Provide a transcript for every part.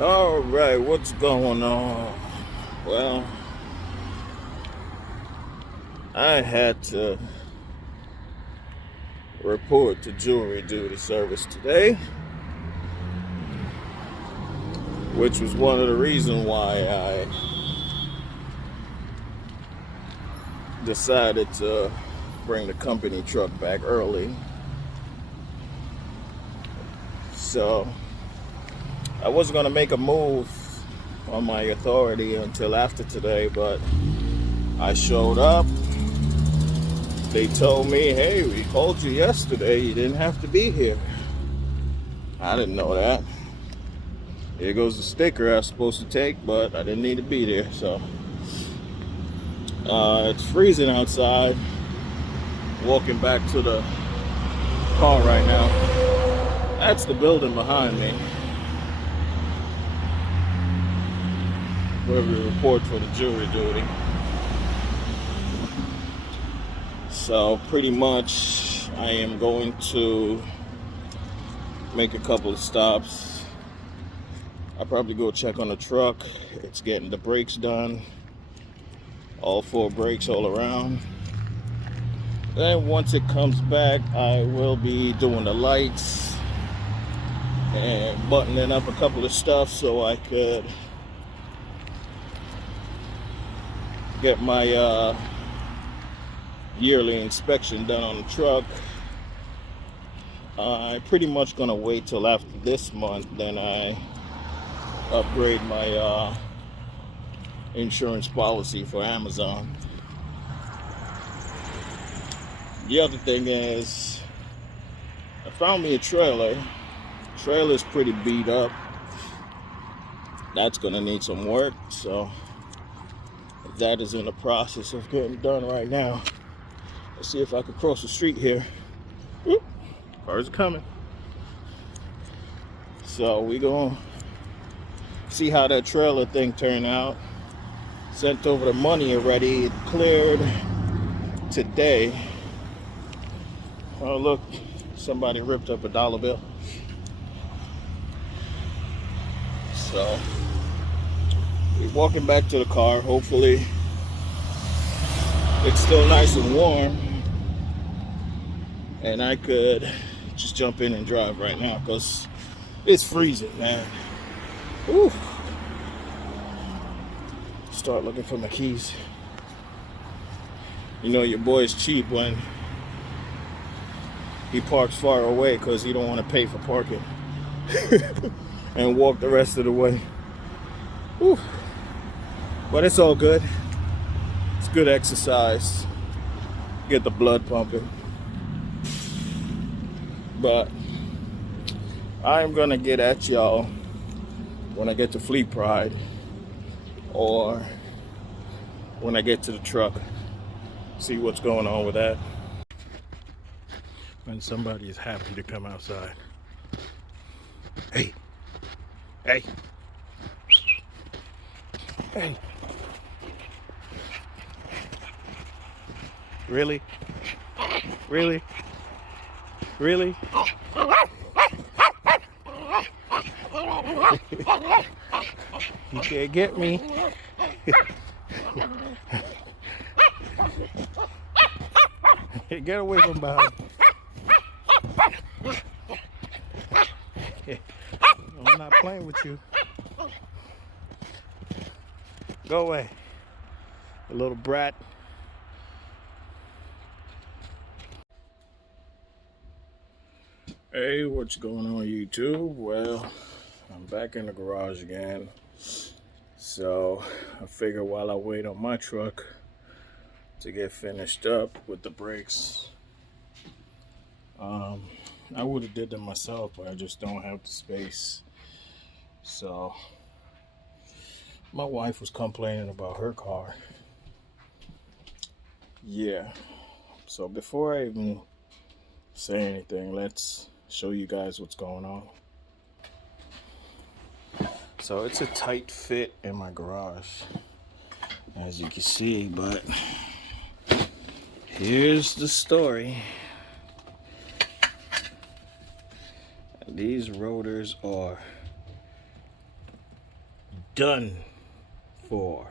All right, what's going on? Well, I had to report to jury duty service today, which was one of the reasons why I decided to bring the company truck back early. So I wasn't going to make a move on my authority until after today, but I showed up. They told me, hey, we called you yesterday. You didn't have to be here. I didn't know that. Here goes the sticker I was supposed to take, but I didn't need to be there. So it's freezing outside. Walking back to the car right now. That's the building behind me, where we report for the jury duty. So pretty much I am going to make a couple of stops. I'll probably go check on the truck. It's getting the brakes done. All 4 brakes all around. Then once it comes back, I will be doing the lights and buttoning up a couple of stuff so I could get my yearly inspection done on the truck. I'm pretty much gonna wait till after this month, then I upgrade my insurance policy for Amazon. The other thing is, I found me a trailer. Trailer's pretty beat up. That's gonna need some work, so that is in the process of getting done right now. Let's see if I can cross the street here. Whoop, cars are coming. So we gonna see how that trailer thing turned out. Sent over the money already. It cleared today. Oh look, somebody ripped up a dollar bill. So we're walking back to the car. Hopefully it's still nice and warm and I could just jump in and drive right now because it's freezing, man. Whew. Start looking for my keys. You know your boy's cheap when he parks far away because he don't want to pay for parking and walk the rest of the way. Whew. But it's all good. It's good exercise. Get the blood pumping. But I'm gonna get at y'all when I get to Fleet Pride or when I get to the truck. See what's going on with that. When somebody is happy to come outside. Hey, hey, hey. Really? Really? Really? You can't get me. Get away from behind. I'm not playing with you. Go away, a little brat. Hey, what's going on, YouTube? Well, I'm back in the garage again. So I figure while I wait on my truck to get finished up with the brakes, I would have did them myself, but I just don't have the space. So my wife was complaining about her car. Yeah. So before I even say anything, let's show you guys what's going on. So it's a tight fit in my garage, as you can see, but here's the story. These rotors are done for.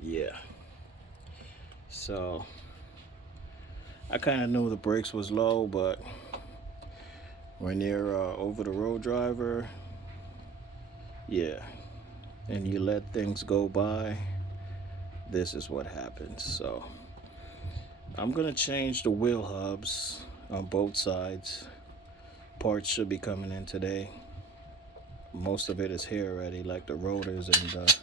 Yeah. So I kind of knew the brakes was low, but when you're over the road driver, yeah, and you let things go by, this is what happens. So I'm gonna change the wheel hubs on both sides. Parts should be coming in today. Most of it is here already, like the rotors and the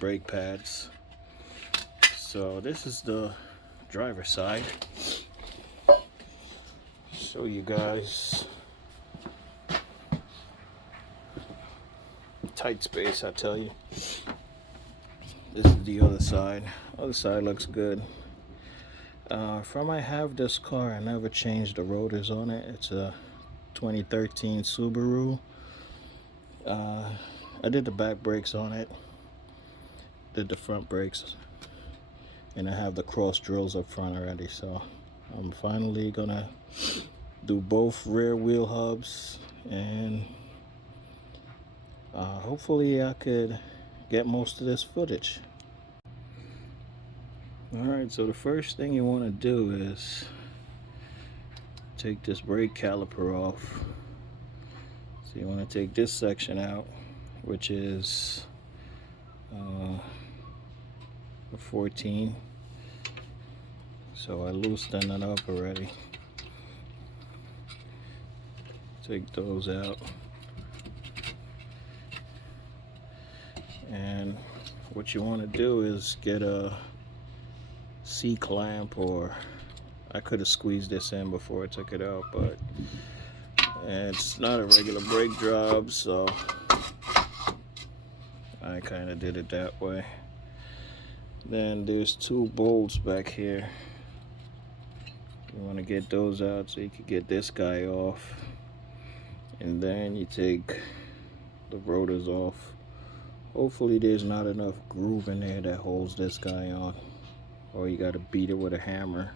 brake pads. So this is the driver's side. Show you guys. Tight space, I tell you. This is the other side. Other side looks good. From I have this car, I never changed the rotors on it. It's a 2013 Subaru. I did the back brakes on it, did the front brakes, and I have the cross drills up front already. So I'm finally gonna do both rear wheel hubs, and hopefully I could get most of this footage. Alright, so the first thing you want to do is take this brake caliper off. So you want to take this section out, which is a 14. So I loosened it up already. Take those out. And what you want to do is get a C-clamp, or I could have squeezed this in before I took it out, but it's not a regular brake job, so I kind of did it that way. Then there's two bolts back here. You want to get those out so you can get this guy off, and then you take the rotors off. Hopefully there's not enough groove in there that holds this guy on, or you got to beat it with a hammer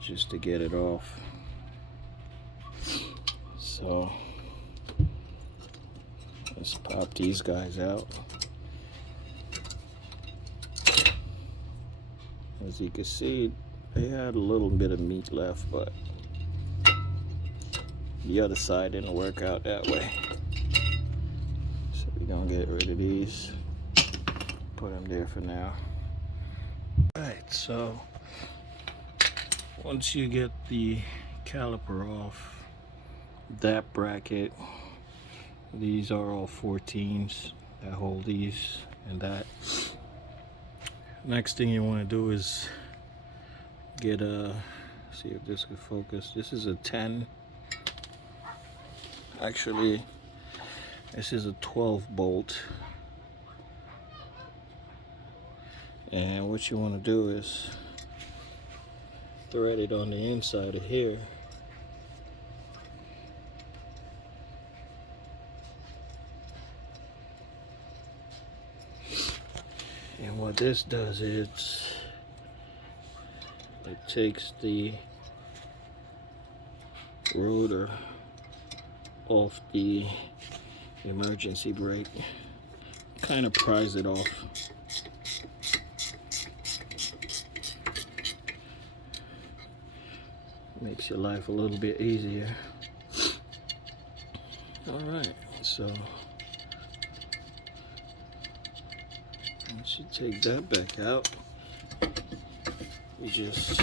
just to get it off. So let's pop these guys out. As you can see, they had a little bit of meat left, but the other side didn't work out that way. So we're gonna get rid of these, put them there for now. Alright, so once you get the caliper off that bracket, these are all 14s that hold these and that. Next thing you want to do is get a, see if this could focus. This is a 10. Actually, this is a 12 bolt. And what you want to do is thread it on the inside of here. And what this does is it takes the rotor off the emergency brake, kind of pries it off. Makes your life a little bit easier. Alright, so once you take that back out, you just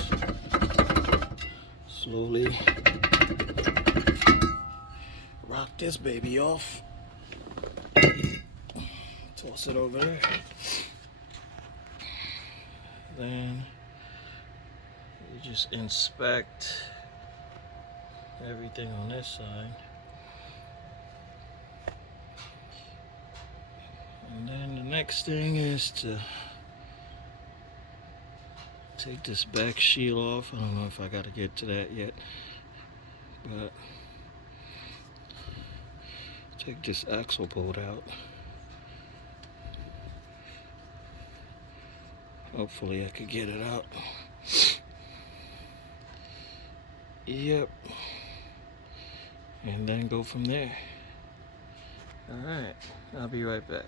slowly rock this baby off. Toss it over there. Then you just inspect everything on this side. And then the next thing is to take this back shield off. I don't know if I got to get to that yet, but take this axle bolt out. Hopefully I could get it out. Yep. And then go from there. Alright, I'll be right back.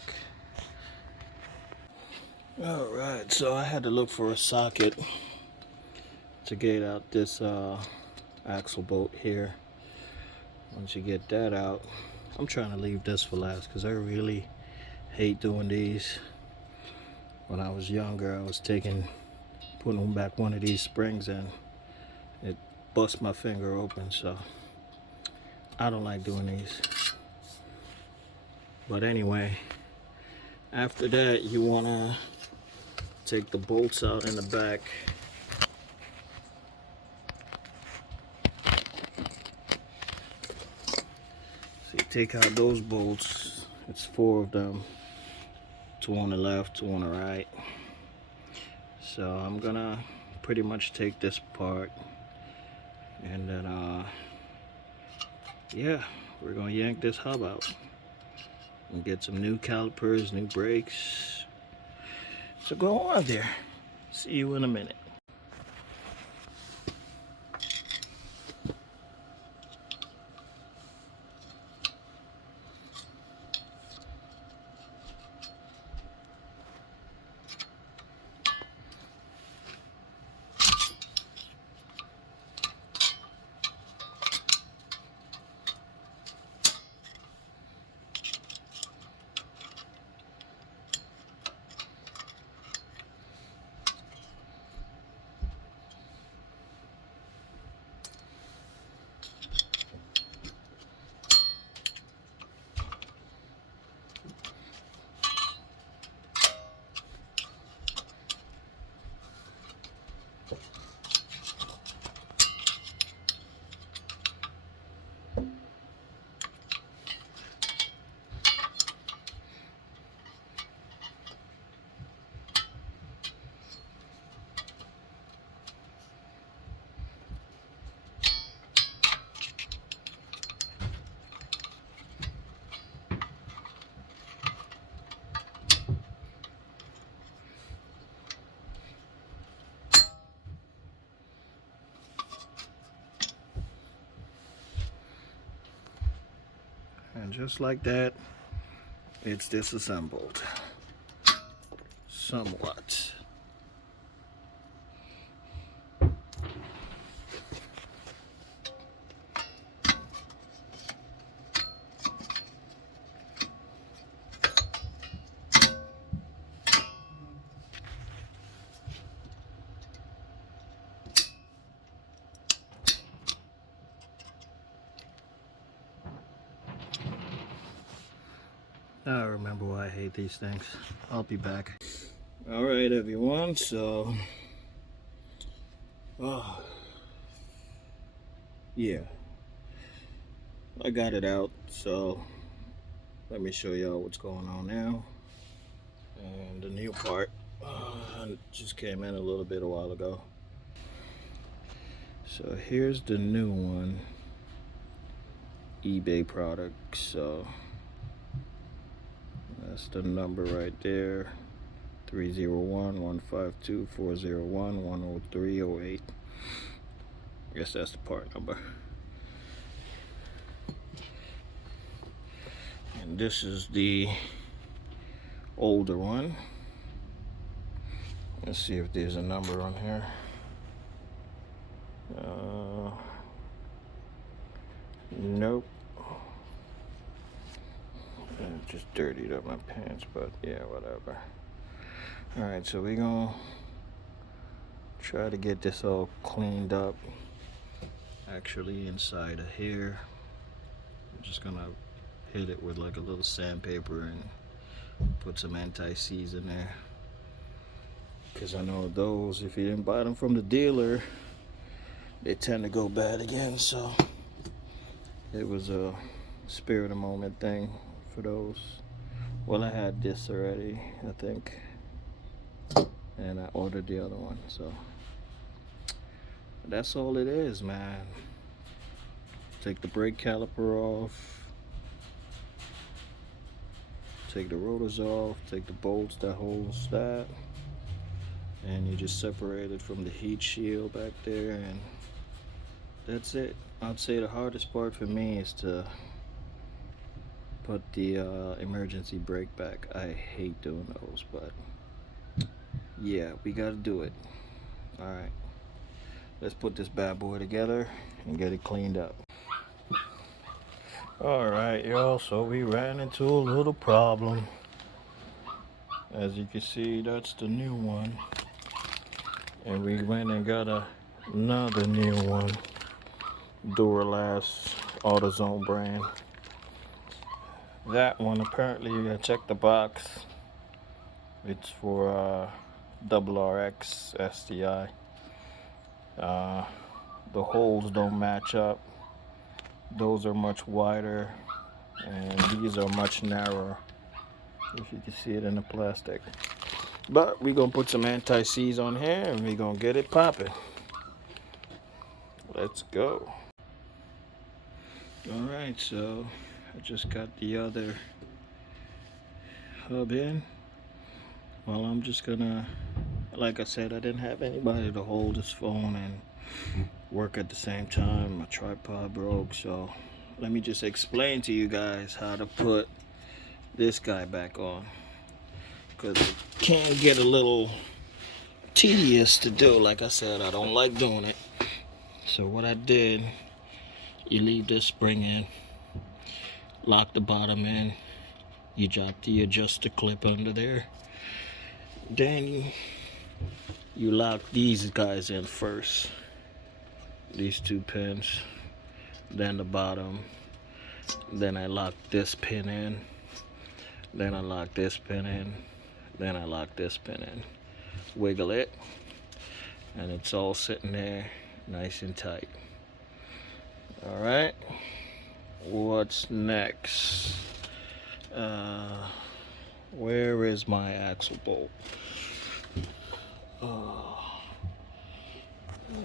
Alright, so I had to look for a socket to get out this axle bolt here. Once you get that out, I'm trying to leave this for last because I really hate doing these. When I was younger, I was putting back one of these springs and it bust my finger open, so I don't like doing these. But anyway, after that, you want to take the bolts out in the back. So you take out those bolts. It's 4 of them, 2 on the left, 2 on the right. So I'm gonna pretty much take this apart, and then yeah, we're gonna yank this hub out and get some new calipers, new brakes. So go on there. See you in a minute. And just like that, it's disassembled. Somewhat. I remember why I hate these things. I'll be back. Alright everyone, so yeah, I got it out, so let me show y'all what's going on now. And the new part just came in a little bit a while ago. So here's the new one, eBay product. So that's the number right there, 301-152-401-10308. Guess that's the part number. And this is the older one. Let's see if there's a number on here. Nope. I just dirtied up my pants, but yeah, whatever. Alright, so we're gonna try to get this all cleaned up. Actually, inside of here, I'm just gonna hit it with like a little sandpaper and put some anti-seize in there. Because I know those, if you didn't buy them from the dealer, they tend to go bad again. So it was a spare of the moment thing for those. Well, I had this already, I think, and I ordered the other one. So that's all it is, man. Take the brake caliper off, take the rotors off, take the bolts that holds that, and you just separate it from the heat shield back there, and that's it. I'd say the hardest part for me is to put the emergency brake back. I hate doing those, but yeah, we gotta do it. All right, let's put this bad boy together and get it cleaned up. All right, y'all, so we ran into a little problem. As you can see, that's the new one, and we went and got another new one, Duralast AutoZone brand. That one, apparently you gotta check the box. It's for RRX STI. The holes don't match up. Those are much wider, and these are much narrower, if you can see it in the plastic. But we're gonna put some anti-seize on here and we're gonna get it popping. Let's go. All right, so I just got the other hub in. Well, I'm just gonna, like I said, I didn't have anybody to hold this phone and work at the same time. My tripod broke, so let me just explain to you guys how to put this guy back on, because it can get a little tedious to do. Like I said, I don't like doing it. So what I did, you leave this spring in, lock the bottom in, you drop the adjuster clip under there, then you lock these guys in first, these two pins, then the bottom, then I lock this pin in, then I lock this pin in, then I lock this pin in, wiggle it, and it's all sitting there nice and tight. All right, what's next? Where is my axle bolt?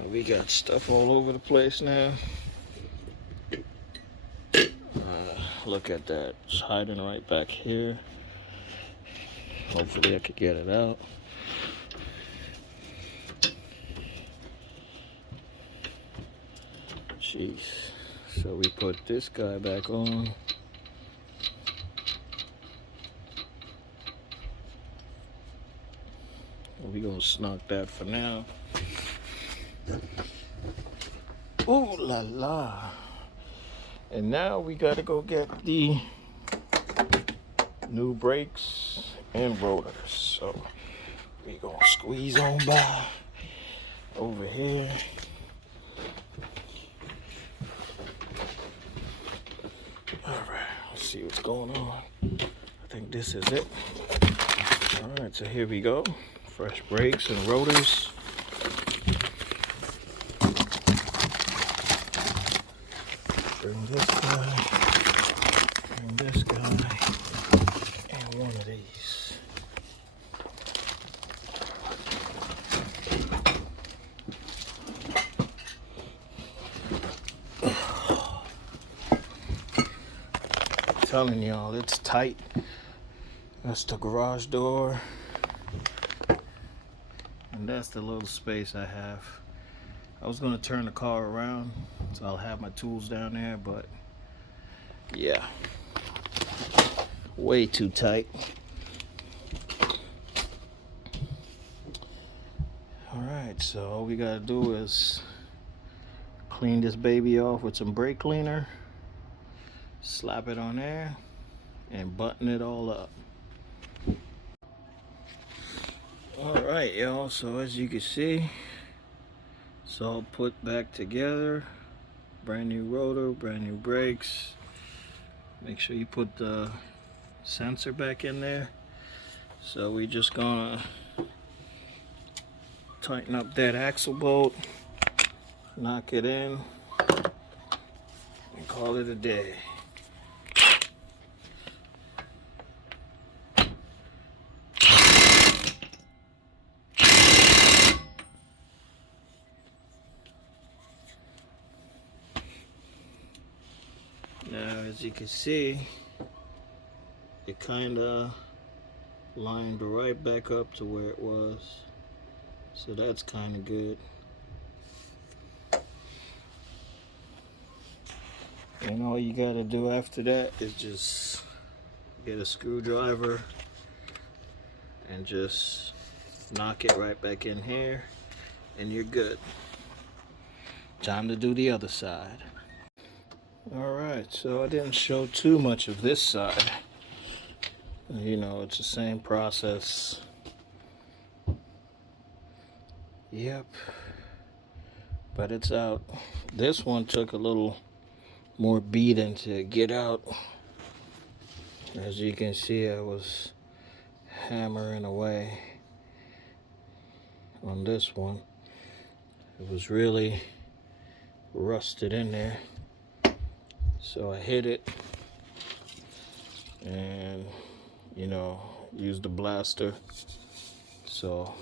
We got stuff all over the place now. Look at that, it's hiding right back here. Hopefully I could get it out. Jeez. So we put this guy back on. We're gonna snug that for now. Ooh la la. And now we gotta go get the new brakes and rotors. So we gonna squeeze on by over here. All right, let's see what's going on. I think this is it. All right, so here we go. Fresh brakes and rotors. Bring this guy, and one of these. I'm telling y'all, it's tight. That's the garage door. And that's the little space I have. I was gonna turn the car around, so I'll have my tools down there, but yeah, way too tight. All right, so all we gotta do is clean this baby off with some brake cleaner, slap it on there, and button it all up. All right, y'all, so as you can see, it's all put back together. Brand new rotor, brand new brakes. Make sure you put the sensor back in there. So we just gonna tighten up that axle bolt, knock it in, and call it a day. Now, as you can see, it kind of lined right back up to where it was. So that's kind of good. And all you gotta do after that is just get a screwdriver and just knock it right back in here, and you're good. Time to do the other side. Alright, so I didn't show too much of this side. You know, it's the same process. Yep. But it's out. This one took a little more beating to get out. As you can see, I was hammering away on this one. It was really rusted in there. So I hit it and, you know, used the blaster. So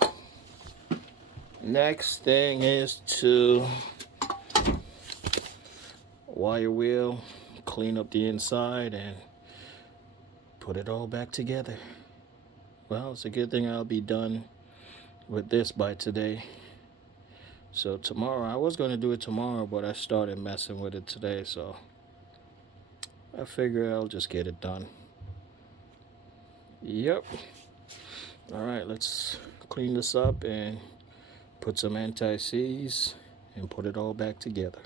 next thing is to wire wheel, clean up the inside, and put it all back together. Well, it's a good thing I'll be done with this by today. So tomorrow, I was going to do it tomorrow, but I started messing with it today, so I figure I'll just get it done. Yep. Alright, let's clean this up and put some anti-seize and put it all back together.